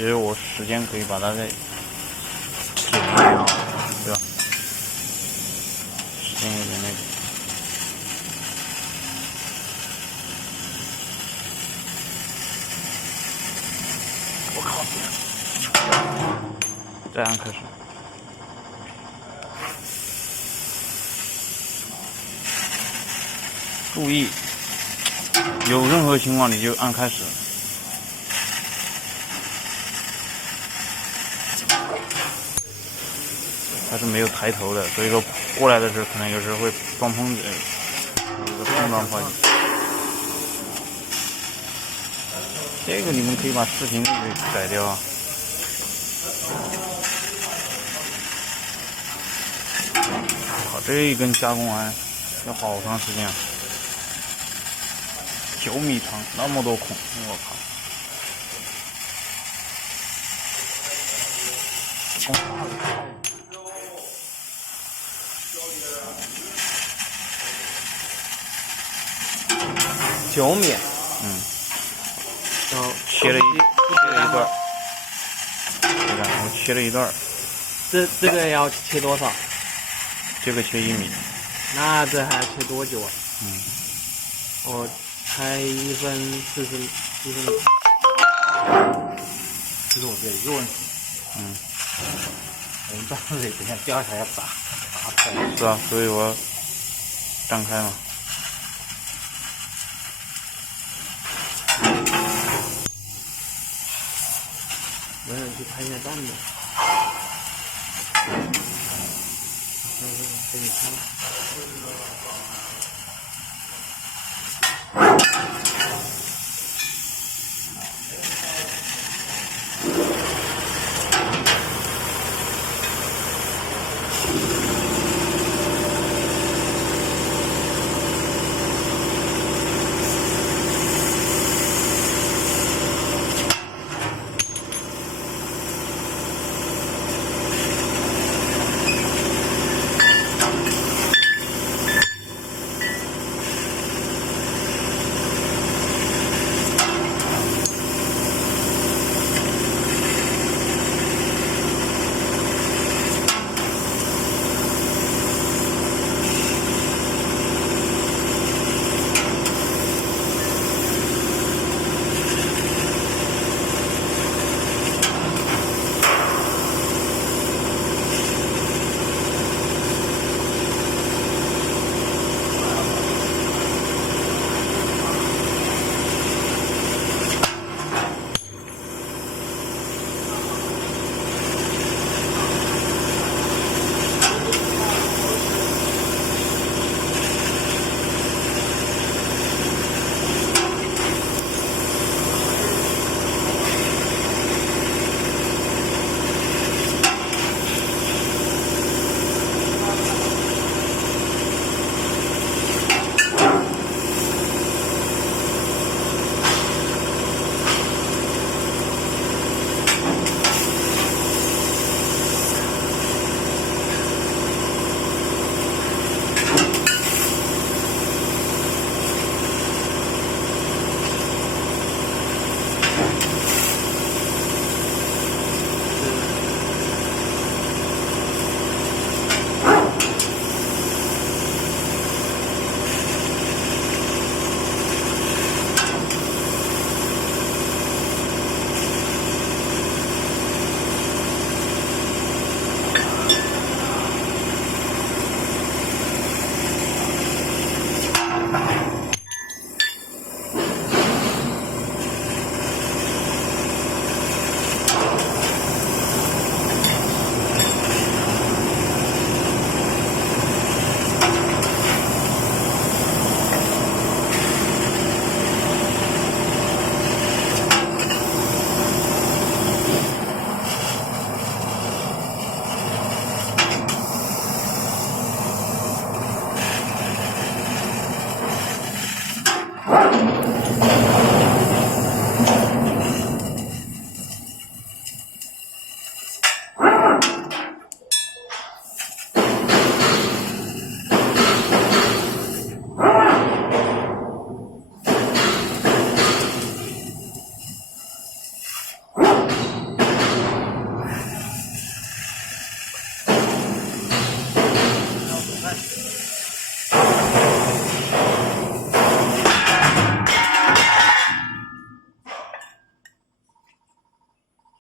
其实我时间可以把它再减一点啊，对吧？时间有点那个。我靠！再按开始。注意，有任何情况你就按开始。它是没有抬头的，所以说过来的时候可能有时候会撞碰有个碰撞坏。这个你们可以把视频给改掉啊。好，这一根加工完要好长时间啊，9米长，那么多孔，我靠！9米，然后切了一段，然后切了一段。这个要切多少？这个切1米。那这还要切多久啊？我才1分40，1分。其实我这一个问题，我们当时得等下掉下来要打开。是啊，所以我要张开嘛。我想去拍一下蛋的。给你看。看。